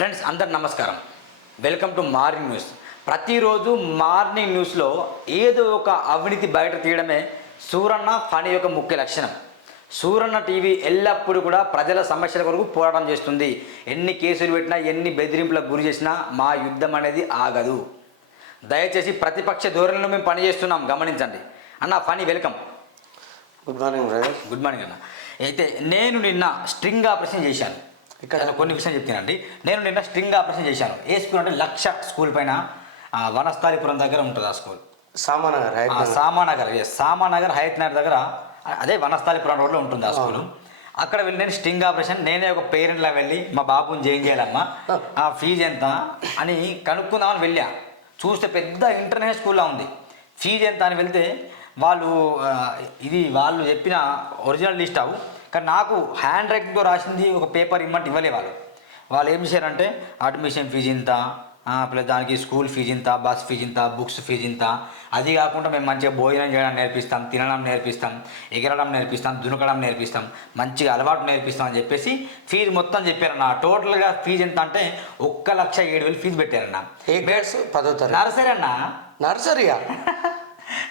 Friends అందరు నమస్కారం. Welcome to morning news. ప్రతిరోజు మార్నింగ్ న్యూస్లో ఏదో ఒక అవినీతి బయట తీయడమే సూరన్న ఫణి యొక్క ముఖ్య లక్షణం. సూరన్న టీవీ ఎల్లప్పుడూ కూడా ప్రజల సమస్యల కొరకు పోరాటం చేస్తుంది. ఎన్ని కేసులు పెట్టినా, ఎన్ని బెదిరింపులకు గురి చేసినా మా యుద్ధం అనేది ఆగదు. దయచేసి ప్రతిపక్ష ధోరణిలో మేము పనిచేస్తున్నాం, గమనించండి. అన్న Phani welcome. Good morning brother. Good morning అన్న. అయితే నేను నిన్న స్ట్రింగ్ ఆపరేషన్ చేశాను. ఇక్కడ కొన్ని విషయం చెప్తానండి. నేను నిన్న స్ట్రింగ్ ఆపరేషన్ చేశాను. ఏ స్కూల్ అంటే లక్ష స్కూల్ పైన వనస్థాలిపురం దగ్గర ఉంటుంది ఆ స్కూల్. సామానగర్ హయత్ నగర్ దగ్గర, అదే వనస్థాలిపురం రోడ్లో ఉంటుంది ఆ స్కూల్. అక్కడ వెళ్ళి నేను స్ట్రింగ్ ఆపరేషన్, నేనే ఒక పేరెంట్లా వెళ్ళి మా బాబుని జాయిన్ చేయాలమ్మా, ఆ ఫీజు ఎంత అని కనుక్కుందామని వెళ్ళా. చూస్తే పెద్ద ఇంటర్నేషనల్ స్కూల్లో ఉంది. ఫీజు ఎంత అని వెళ్తే వాళ్ళు చెప్పిన ఒరిజినల్ లిస్ట్ అవు, కానీ నాకు హ్యాండ్ రైటింగ్తో రాసింది ఒక పేపర్ ఇమ్మంటే ఇవ్వలే. వాళ్ళు ఏం చేశారంటే అడ్మిషన్ ఫీజు ఇంత, ప్లస్ దానికి స్కూల్ ఫీజు ఇంత, బస్ ఫీజు ఇంత, బుక్స్ ఫీజు ఇంత, అది కాకుండా మేము మంచిగా భోజనం చేయడం నేర్పిస్తాం, తినడం నేర్పిస్తాం, ఎగరడం నేర్పిస్తాం, దునకడం నేర్పిస్తాం, మంచిగా అలవాటు నేర్పిస్తాం అని చెప్పేసి ఫీజు మొత్తం చెప్పారన్న. టోటల్గా ఫీజు ఎంత అంటే 1,07,000 ఫీజు పెట్టారన్న. నర్సరీ అన్న, నర్సరీయా?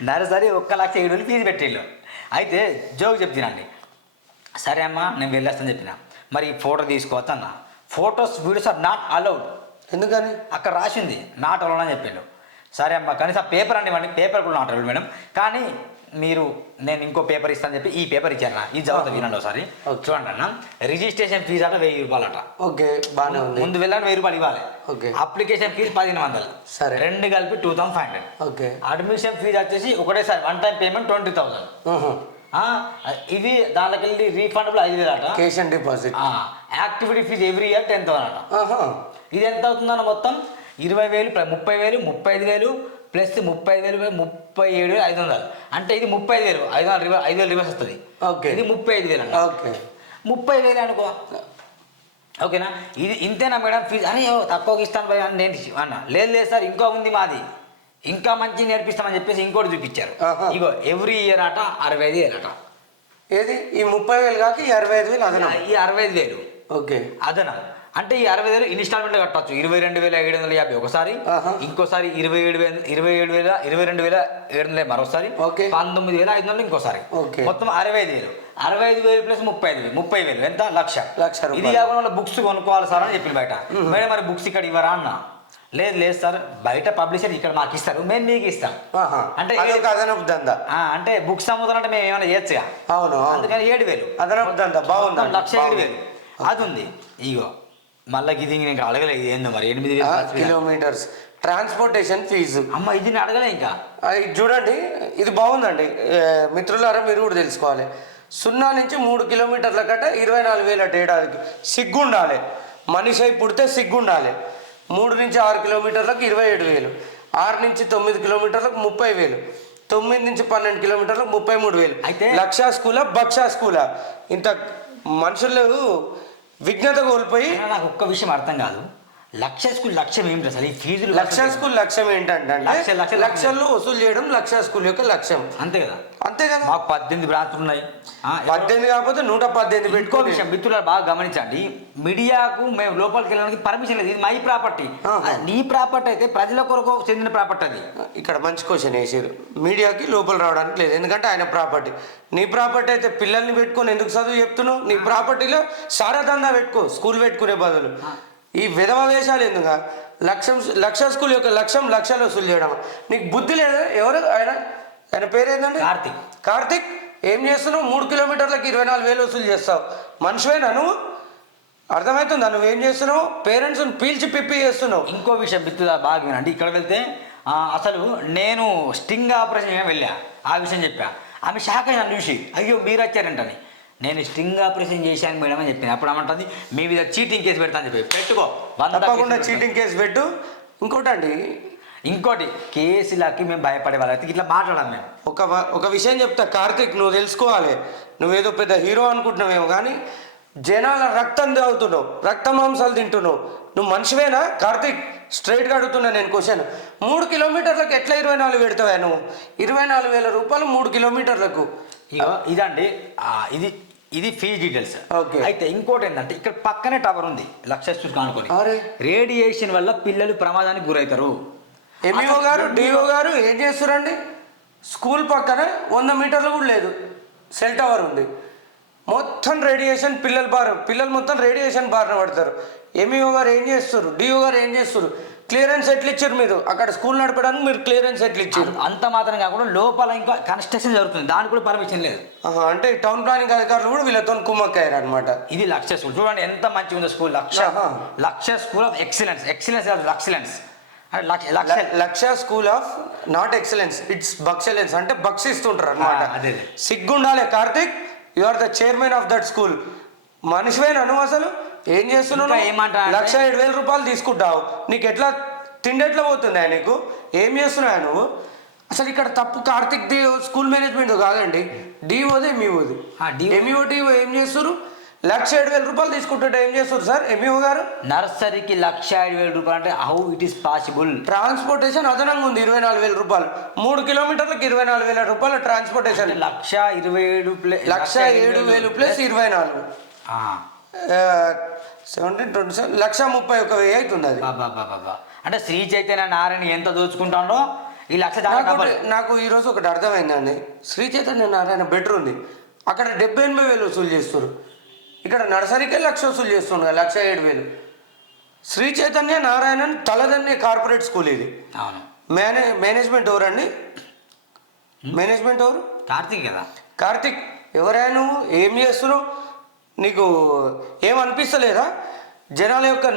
Nursery 1,07,000 fee పెట్టిళ్ళు. అయితే జోక్ చెప్తానండి. సరే అమ్మా నేను వెళ్ళేస్తాను చెప్పిన. మరి ఫోటో తీసుకోవద్దు అన్న. Photos videos are not allowed. ఎందుకని? అక్కడ రాసింది నాట్ అలౌడ్ అని చెప్పిండు. సరే అమ్మ, కనీసం పేపర్ అండి ఇవ్వండి. పేపర్ కూడా నాట్ అలౌడ్ మేడం, కానీ నేను ఇంకో పేపర్ ఇస్తాను చెప్పి ఈ పేపర్ ఇచ్చాను. ఈ చదువుతా వినండి ఒకసారి. చూడండి అన్న, రిజిస్ట్రేషన్ ఫీజు అట 1,000 రూపాయలు అట. ఓకే, బాగానే ఉంది. ముందు వెళ్ళాలని 1,000 రూపాయలు ఇవ్వాలి. ఓకే. Application fee 1,500. సరే, రెండు కలిపి 2,500. ఓకే. అడ్మిషన్ ఫీజు వచ్చేసి ఒకటేసారి వన్ టైం పేమెంట్ 20,000. ఇది దాంట్లోకి వెళ్ళి రీఫండబుల్ 5,000 అట. Cash and deposit. Activity fee every year 10,000 అట. ఇది ఎంత అవుతుందన్న మొత్తం 20,000 ప్లస్ 30,000, 35,000 ప్లస్ 35,000, 37,500. అంటే ఇది 35,000, 5,000 రివర్స్ వస్తుంది. ఓకే. ఇది 35,000 అంట. ఓకే, 30,000 అనుకో. ఓకేనా? ఇది ఇంతేనా మేడం ఫీజు అని? తక్కువకి ఇస్తాను భయ అని నేను అన్న. లేదు సార్, ఇంకో ఉంది మాది, ఇంకా మంచి నేర్పిస్తామని చెప్పేసి ఇంకోటి చూపించారు. ఇగో ఎవ్రీ ఇయర్ అట 65,000 అట. ఏది ఈ 30,000 కాక ఈ 65,000 అదనం? ఈ 65,000 ఓకే అదనం. అంటే ఈ 60,000 ఇన్స్టాల్మెంట్లో కట్టవచ్చు. 22,750 ఒకసారి, ఇంకోసారి 22,750 మరోసారి, 19,500 ఇంకోసారి, మొత్తం 65,000. 65,000 ప్లస్ 30,000 ఎంత? లక్ష. ఇది కాకుండా బుక్స్ కొనుక్కోవాలి సార్ అని చెప్పింది బయట. మేడం మరి బుక్స్ ఇక్కడ ఇవ్వరా అన్న. లేదు సార్, బయట పబ్లిషర్ ఇక్కడ మాకు ఇస్తారు, మేము మీకు ఇస్తాం. అంటే అదనపు దందా. అంటే బుక్స్ అమ్ముతారంటే మేము ఏమైనా చేయొచ్చుగా. అవును, అందుకని 7,000 అదనపు దందా. బాగుంది, 1,07,000 అది ఉంది. ఇగో మళ్ళీ ఇది నేను అడగలేదు ఏందో మరి. 8,000 కిలోమీటర్స్ ట్రాన్స్పోర్టేషన్ ఫీజు. అమ్మ ఇది నేను అడగలే ఇంకా. ఇది చూడండి, ఇది బాగుందండి మిత్రులారా, మీరు కూడా తెలుసుకోవాలి. 0 నుంచి 3 కిలోమీటర్ల కట్ట 24,000 అట ఏడాదికి. సిగ్గుండాలి, మనిషి అయి పుడితే సిగ్గుండాలి. 3 నుంచి 6 కిలోమీటర్లకు 27,000, 6 నుంచి 9 కిలోమీటర్లకు 30,000, 9 నుంచి 12 కిలోమీటర్లకు 33,000. అయితే లక్ష స్కూలా బక్షా స్కూలా? ఇంత మనుషులు విజ్ఞత కోల్పోయి. నాకు ఒక్క విషయం అర్థం కాదు, లక్ష స్కూల్ లక్ష్యం ఏమిటి అసలు? ఈ ఫీజులు లక్ష స్కూల్ లక్ష్యం ఏంటంటే లక్షల్లో వసూలు చేయడం లక్ష స్కూల్ యొక్క లక్ష్యం. అంతే కదా? అంతే కదా. మాకు 18 బ్రాంచ్లు ఉన్నాయి. 18 కాకపోతే 118 పెట్టుకో. విషయం మిత్రులు బాగా గమనించండి, మీడియాకు మేము లోపలికి వెళ్ళడానికి పర్మిషన్ లేదు. ఇది మై ప్రాపర్టీ. నీ ప్రాపర్టీ అయితే ప్రజల కొరకు చెందిన ప్రాపర్టీ. అది ఇక్కడ మంచి క్వశ్చన్ వేసారు. మీడియాకి లోపల రావడానికి లేదు, ఎందుకంటే ఆయన ప్రాపర్టీ. నీ ప్రాపర్టీ అయితే పిల్లల్ని పెట్టుకొని ఎందుకు చదువు చెప్తున్నావు? నీ ప్రాపర్టీలో సారదందా పెట్టుకో, స్కూల్ పెట్టుకునే బదులు. ఈ విధవ వేషాలు ఎందుకు? లక్ష స్కూల్ యొక్క లక్ష్యం లక్షలు వసూలు చేయడం. నీకు బుద్ధి లేదా? ఎవరు ఆయన పేరు ఏంటండి? కార్తిక్. ఏం చేస్తున్నావు? 3 కిలోమీటర్లకు 24,000 వసూలు చేస్తావు. మనిషివేనా నువ్వు? అర్థమవుతుందా నువ్వేం చేస్తున్నావు? పేరెంట్స్ని పీల్చి పిప్పి చేస్తున్నావు. ఇంకో విషయం మిత్రులు బాగా వినండి. ఇక్కడ వెళ్తే అసలు నేను స్టింగ్ ఆపరేషన్ వెళ్ళా, ఆ విషయం చెప్పా. ఆమె షాక్ అయినా చూసి, అయ్యో మీరు వచ్చారంటని. నేను స్ట్రింగ్ ఆపరేషన్ చేశాను మేడం అని చెప్పాను. అప్పుడు ఏమంటుంది, మీ మీద చీటింగ్ కేసు పెడతా అని చెప్పి. పెట్టుకో, తప్పకుండా చీటింగ్ కేసు పెట్టు. ఇంకోటి కేసులకి మేము భయపడే వాళ్ళకి ఇట్లా మాట్లాడాం మేము. ఒక విషయం చెప్తా కార్తిక్, నువ్వు తెలుసుకోవాలి. నువ్వేదో పెద్ద హీరో అనుకుంటున్నావేమో, కానీ జనాల రక్తం తాగుతున్నావు, రక్త మాంసాలు తింటున్నావు. నువ్వు మనిషివేనా కార్తిక్? స్ట్రైట్గా అడుగుతున్నా నేను క్వశ్చన్. 3 కిలోమీటర్లకు ఎట్లా 24 పెడతావా నువ్వు? 24,000 రూపాయలు 3 కిలోమీటర్లకు. ఇదండి, ఇది ఇది ఫీజ్ డీటెయిల్స్. Okay. అయితే ఇంకోటి ఏంటంటే ఇక్కడ పక్కనే టవర్ ఉంది, లక్ష కానుకొని. అరే రేడియేషన్ వల్ల పిల్లలు ప్రమాదానికి గురవుతారు. ఎంఈఓ గారు డిఓ గారు ఏం చేస్తారండి? స్కూల్ పక్కన 100 మీటర్లు కూడా లేదు, సెల్ టవర్ ఉంది. మొత్తం రేడియేషన్ పిల్లలు మొత్తం రేడియేషన్ బారిన పడతారు. ఎంఈఓ గారు ఏం చేస్తారు, డిఓ గారు ఏం చేస్తారు? క్లియరెన్స్ ఎట్లు ఇచ్చారు మీరు? అక్కడ స్కూల్ నడపడానికి మీరు క్లియరెన్స్ ఎట్లు ఇచ్చారు? అంత మాత్రం కాకుండా లోపల ఇంకా కన్స్ట్రక్షన్ జరుగుతుంది, దానికి కూడా పర్మిషన్ లేదు. అంటే టౌన్ ప్లానింగ్ అధికారులు కూడా వీళ్ళతో కుమ్మక్కయ్యారు అనమాట. ఇది లక్ష స్కూల్ చూడండి ఎంత మంచిగా ఉందో school. Laksha school of excellence. Excellence అంటే Laksha school of not excellence, it's buxellence. అంటే బక్షిస్తుంటారు అనమాట. అదే సిగ్గుండాలి Karthik, you are the chairman of that school. మనిషివేనా నువ్వు? అసలు ఏం చేస్తున్నావు? ఏమంటారు? 1,07,000 రూపాయలు తీసుకుంటావు, నీకు ఎట్లా తిండి ఎట్లా పోతుందా నీకు? ఏం చేస్తున్నావు నువ్వు? అసలు ఇక్కడ తప్పు కార్తిక్ ది స్కూల్ మేనేజ్మెంట్ కాదండి, డిఓది ఎంఈఓది. ఎంఈఓ డిఓ ఏం చేస్తారు? 1,07,000 రూపాయలు తీసుకుంటుంటే ఏం చేస్తారు సార్ ఎంఈఓ గారు? నర్సరీకి 1,07,000 రూపాయలు అంటే how it is possible? Transportation అదనంగా ఉంది 24,000 రూపాయలు. 3 కిలోమీటర్లకు 24,000 రూపాయల ట్రాన్స్పోర్టేషన్. 1,27,000 1,07,000 ప్లస్ 24 17 27 1,31,000 అవుతుంది అది. అంటే శ్రీ చైతన్య నారాయణ ఎంత దోచుకుంటాడో ఈ లక్ష నాకు ఈరోజు ఒకటి అర్థమైందండి. శ్రీ చైతన్య నారాయణ బెటర్ ఉంది, అక్కడ 78,000 వసూలు చేస్తారు, ఇక్కడ నర్సరీకే 1,00,000 వసూలు చేస్తున్నారు. 1,07,000. శ్రీ చైతన్య నారాయణన్ తలదన్నే కార్పొరేట్ స్కూల్ ఇది. అవును. మేనేజ్మెంట్ ఎవరండి? మేనేజ్మెంట్ ఎవరు? కార్తీక్ కదా. కార్తిక్ ఎవరైనా నువ్వు ఏం చేస్తున్నావు? నీకు ఏమనిపిస్తలేదా? జనాల యొక్క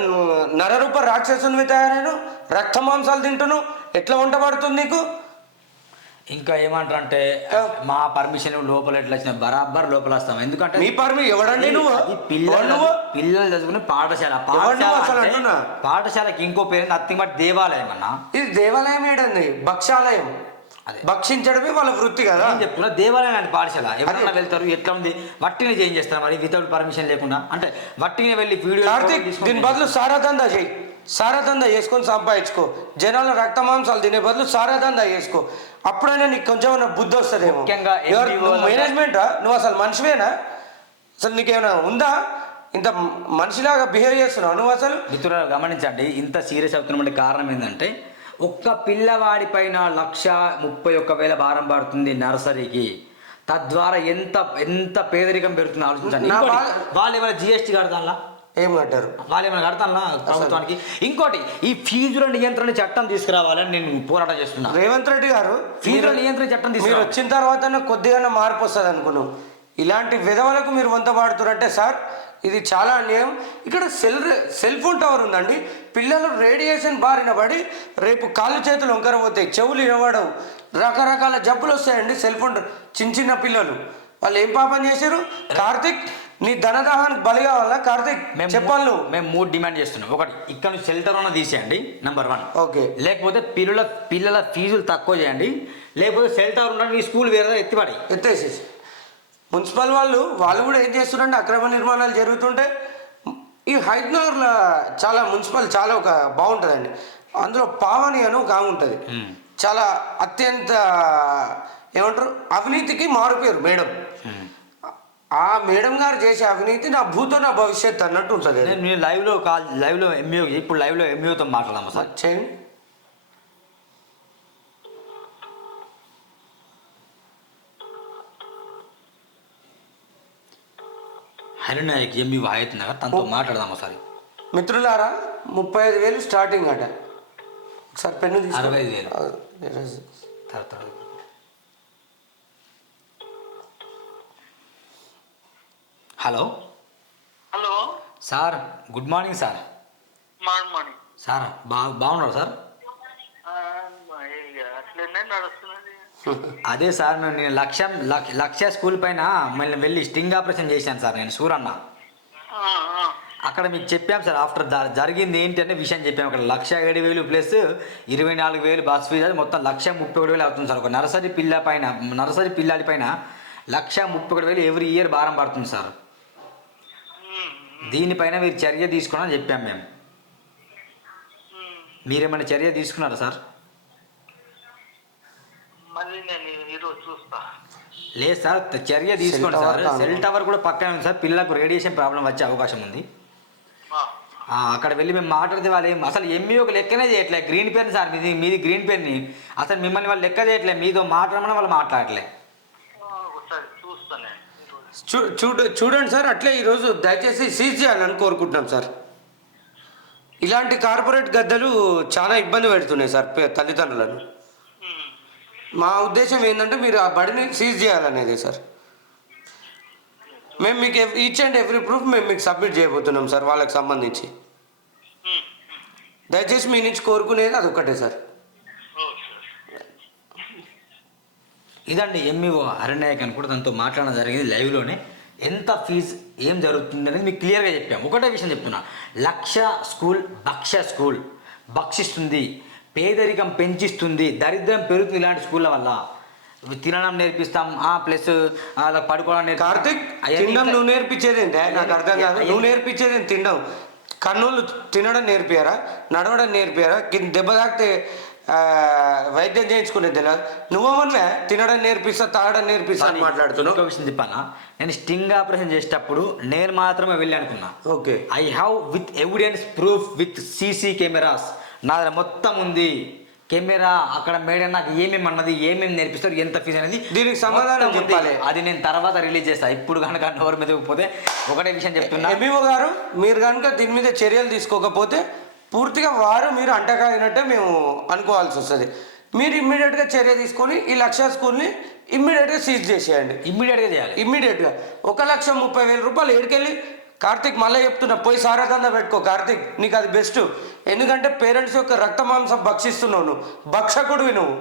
నరరూప రాక్షసునివి తయారైన రక్త మాంసాలు తింటున్నావు, ఎట్లా వంట పడుతుంది నీకు? ఇంకా ఏమంటారంటే మా పర్మిషన్ లోపల ఎట్లా వచ్చిన బరాబర్ లోపల వస్తాం. ఎందుకంటే నీ పర్మిషన్ ఎవడండి నువ్వు? పిల్లలు చదువుకునే పాఠశాల. పాఠశాలకి ఇంకో పేరు నథింగ్ బట్ దేవాలయం అన్న. ఇది దేవాలయం ఏంటండి? భక్షాలయం. భక్షించడమే వాళ్ళ వృత్తి కదా. చెప్తున్నా దేవాలయం అంటే పాఠశాల. ఎవరైనా వెళ్తారు, ఎట్లా ఉంది వట్టిని చేంజ్ చేస్తారు మరి వితౌట్ పర్మిషన్ లేకుండా. అంటే వట్టిని వెళ్ళి వీడియో దీని బదులు సారాదందా చేయి, సారాదందా చేసుకొని సంపాదించుకో. జనాల రక్త మాంసాలు తినే బదులు సారాదందా చేసుకో, అప్పుడైనా నీకు కొంచెం బుద్ధి వస్తుందేమో. ముఖ్యంగా మేనేజ్మెంటా నువ్వు? అసలు మనిషివేనా? అసలు నీకేమైనా ఉందా? ఇంత మనిషిలాగా బిహేవ్ చేస్తున్నావు నువ్వు? అసలు మిత్రులు గమనించండి, ఇంత సీరియస్ అవుతున్నటువంటి కారణం ఏంటంటే ఒక్క పిల్లవాడి పైన 1,31,000 భారం పడుతుంది నర్సరీకి. తద్వారా ఎంత ఎంత పేదరికం పెరుగుతుంది ఆలోచించండి. వాళ్ళు ఏమైనా జిఎస్టీ కడతాలా? ఏం కట్టారు? వాళ్ళు ఏమైనా కడతానా ప్రభుత్వానికి? ఇంకోటి ఈ ఫీజుల నియంత్రణ చట్టం తీసుకురావాలని నేను పోరాటం చేస్తున్నా. రేవంత్ రెడ్డి గారు ఫీజుల నియంత్రణ చట్టం మీరు వచ్చిన తర్వాత కొద్దిగా మార్పు వస్తుంది అనుకున్నాం. ఇలాంటి విధవలకు మీరు వంత పాడుతున్నారంటే సార్ ఇది చాలా అన్యాయం. ఇక్కడ సెల్ ఫోన్ టవర్ ఉందండి, పిల్లలు రేడియేషన్ బారిన పడి రేపు కాళ్ళు చేతులు వంకర పోతాయి, చెవులు వినవడవు, రకరకాల జబ్బులు వస్తాయండి. సెల్ ఫోన్ చిన్న పిల్లలు వాళ్ళు ఏం పాపం చేశారు? కార్తిక్ నీ ధనదాహానికి బలి కావాలా? కార్తిక్ చెప్పాలి నువ్వు. మేము 3 డిమాండ్ చేస్తున్నాం. ఒకటి, ఇక్కడ నుంచి షెల్టర్ ఉన్న తీసేయండి, నెంబర్ 1. ఓకే. లేకపోతే పిల్లల ఫీజులు తక్కువ చేయండి, లేకపోతే షెల్టర్ ఉన్న ఈ స్కూల్ వేరే ఎత్తేసేసి మున్సిపల్ వాళ్ళు కూడా ఏం చేస్తున్నారంటే అక్రమ నిర్మాణాలు జరుగుతుంటే ఈ హైదరాబాద్లో చాలా మున్సిపల్ చాలా ఒక బాగుంటుందండి. అందులో పావని అని ఒక ఆమె ఉంటుంది, చాలా అత్యంత ఏమంటారు అవినీతికి మారుపేరు మేడం. ఆ మేడం గారు చేసే అవినీతి నా భూతో నా భవిష్యత్తు అన్నట్టు ఉంటుంది. నేను లైవ్లో ఎంఈఓ ఇప్పుడు లైవ్లో ఎంఈఓతో మాట్లాడదామా సార్? చేయండి. హరినాయక్ ఎంఈఓ హయత్ నగర్, తనతో మాట్లాడదామా సార్? మిత్రులారా 35,000 స్టార్టింగ్ అట. ఒకసారి pen 65,000. Hello hello sir, good morning sir. Morning sir బాగున్నారు సార్? అట్లనే నడుస్తున్నది. అదే సార్, నేను లక్ష స్కూల్ పైన మళ్ళీ వెళ్ళి స్టింగ్ ఆపరేషన్ చేశాను సార్ నేను, సూరన్న. అక్కడ మీకు చెప్పాం సార్, ఆఫ్టర్ జరిగింది ఏంటి అంటే విషయం చెప్పాము. అక్కడ 1,07,000 ప్లస్ 24,000 బస్ ఫీజు, మొత్తం 1,31,000 అవుతుంది సార్. ఒక నర్సరీ పిల్లాడి పైన 1,31,000 ఎవ్రీ ఇయర్ భారం పడుతుంది సార్. దీనిపైన మీరు చర్య తీసుకోమని చెప్పాం మేము. మీరేమైనా చర్య తీసుకున్నారా సార్? మళ్ళీ నేను ఈరోజు చూస్తా. లేదు సార్ చర్య తీసుకోండి Cell tower సార్. కాదు. సెల్ టవర్ కూడా పక్కనే ఉంది సార్. పిల్లలకు రేడియేషన్ ప్రాబ్లం వచ్చే అవకాశం ఉంది. అక్కడ వెళ్ళి మేము మాట్లాడితే వాళ్ళు అసలు ఎంఈ ఒక లెక్కనే చేయట్లే. గ్రీన్ పెన్ సార్ మీది గ్రీన్ పెన్ని అసలు మిమ్మల్ని వాళ్ళు లెక్క చేయట్లే. మీతో మాట్లాడమని వాళ్ళు మాట్లాడలే. ఒకసారి చూస్తాను నేను. చూడండి సార్, అట్లే ఈరోజు దయచేసి సీజ్ చేయాలని కోరుకుంటున్నాం సార్. ఇలాంటి కార్పొరేట్ గద్దలు చాలా ఇబ్బంది పెడుతున్నాయి సార్ తల్లిదండ్రులను. మా ఉద్దేశం ఏంటంటే మీరు ఆ బడిని సీజ్ చేయాలనేది సార్. మేము మీకు ఈచ్ అండ్ ఎవ్రీ ప్రూఫ్ మేము మీకు సబ్మిట్ చేయబోతున్నాం సార్ వాళ్ళకి సంబంధించి. దయచేసి మీ నుంచి కోరుకునేది అదొక్కటే సార్. ఇదండి ఎంఈఓ అరణ్యక్ అని కూడా దాంతో మాట్లాడడం జరిగింది లైవ్లోనే. ఎంత ఫీజు ఏం జరుగుతుంది అనేది మీకు క్లియర్గా చెప్పాము. ఒకటే విషయం చెప్తున్నా, లక్ష స్కూల్ స్కూల్ భక్షిస్తుంది, పేదరికం పెంచిస్తుంది, దరిద్రం పెరుగుతుంది ఇలాంటి స్కూళ్ళ వల్ల. తినడం నేర్పిస్తాం ప్లస్ అలా పడుకోవడం కార్తిక్ తినడం నువ్వు నేర్పించేది ఏంటి? నాకు అర్థం కాదు. నువ్వు నేర్పించేది ఏంటి? తినడం. కన్నులు తినడం నేర్పియారా, నడవడం నేర్పియారా, దెబ్బ తాకితే వైద్యం చేయించుకునేది తెలియదు. నువ్వమనివే తినడం నేర్పిస్తా తాగడం నేర్పిస్తా అని మాట్లాడుతున్నావు. ఇంకో విషయం చెప్పాలా, నేను స్టింగ్ ఆపరేషన్ చేసేటప్పుడు నేను మాత్రమే వెళ్ళి అనుకున్నా. Okay, I have with evidence proof with CC cameras. నా దగ్గర మొత్తం ఉంది కెమెరా. అక్కడ మేడం నాకు ఏమేమి అన్నది, ఏమేమి నేర్పిస్తారు, ఎంత ఫీజు అనేది దీనికి సమాధానం చెప్పాలి. అది నేను తర్వాత రిలీజ్ చేస్తాను. ఇప్పుడు కనుక నోరు మీద పోతే ఒకటే విషయం చెప్తున్నా, ఎంఈఓ గారు మీరు కనుక దీని మీద చర్యలు తీసుకోకపోతే పూర్తిగా మీరు అంటకాగినట్టే మేము అనుకోవాల్సి వస్తుంది. మీరు ఇమ్మీడియట్గా చర్య తీసుకొని ఈ లక్ష స్కూల్ని ఇమ్మీడియట్గా సీజ్ చేసేయండి. ఇమ్మీడియట్గా చేయాలి. ఇమ్మీడియట్గా 1,30,000 రూపాయలు ఏడుకెళ్ళి కార్తిక్ మళ్ళీ చెప్తున్నా, పోయి సారాదందా పెట్టుకో కార్తిక్, నీకు అది బెస్ట్. ఎందుకంటే పేరెంట్స్ యొక్క రక్త మాంసం భక్షిస్తున్నావు నువ్వు, భక్షకుడివి నువ్వు.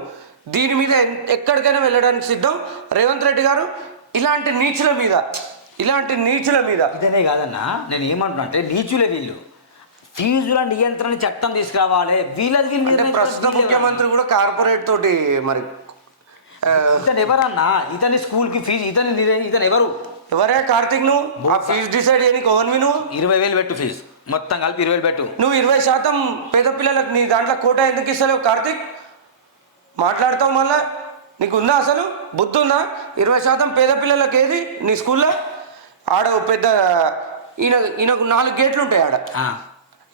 దీని మీద ఎక్కడికైనా వెళ్ళడానికి సిద్ధం. రేవంత్ రెడ్డి గారు ఇలాంటి నీచుల మీద ఇదనే కాదన్నా, నేను ఏమంటున్నా అంటే నీచులే వీళ్ళు. ఫీజుల నియంత్రణ చట్టం తీసుకురావాలి. వీళ్ళది ప్రస్తుత ముఖ్యమంత్రి కూడా కార్పొరేట్ తోటి మరి ఇతను ఎవరన్నా, ఇతని స్కూల్కి ఫీజు ఇతను ఎవరే కార్తిక్? నువ్వు ఆ ఫీజు డిసైడ్ చేయడానికి ఓన్వి నువ్వు 20,000 పెట్టు ఫీజు, మొత్తం కలిపి 20,000 పెట్టు. నువ్వు 20% పేద పిల్లలకు నీ దాంట్లో కోటా ఎందుకు ఇస్తలేవు కార్తిక్? మాట్లాడతావు మళ్ళా? నీకు ఉందా అసలు బుద్ధి ఉందా? 20% పేద పిల్లలకు ఏది నీ స్కూల్లో? ఆడ పెద్ద ఈయనకు 4 గేట్లు ఉంటాయి ఆడ.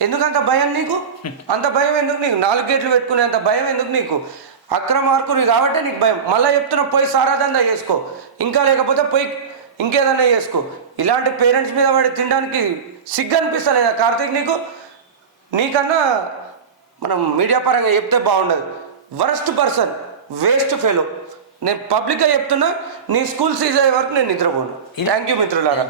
ఎందుకంత భయం నీకు? అంత భయం ఎందుకు నీకు? 4 గేట్లు పెట్టుకునే అంత భయం ఎందుకు నీకు? అక్రమార్కుని కాబట్టి నీకు భయం. మళ్ళీ చెప్తున్నా, పోయి సారాదందా చేసుకో, ఇంకా లేకపోతే పోయి ఇంకేదన్నా చేసుకో. ఇలాంటి పేరెంట్స్ మీద వాడి తినడానికి సిగ్గు అనిపిస్తలేదా కార్తీక్ నీకు? నీకన్నా మనం మీడియా పరంగా చెప్తే బాగుండదు. Worst person, waste fellow. నేను పబ్లిక్గా చెప్తున్నా, నీ స్కూల్ సీజ్ అయ్యే వరకు నేను నిద్రపోను. థ్యాంక్ యూ మిత్రులారా.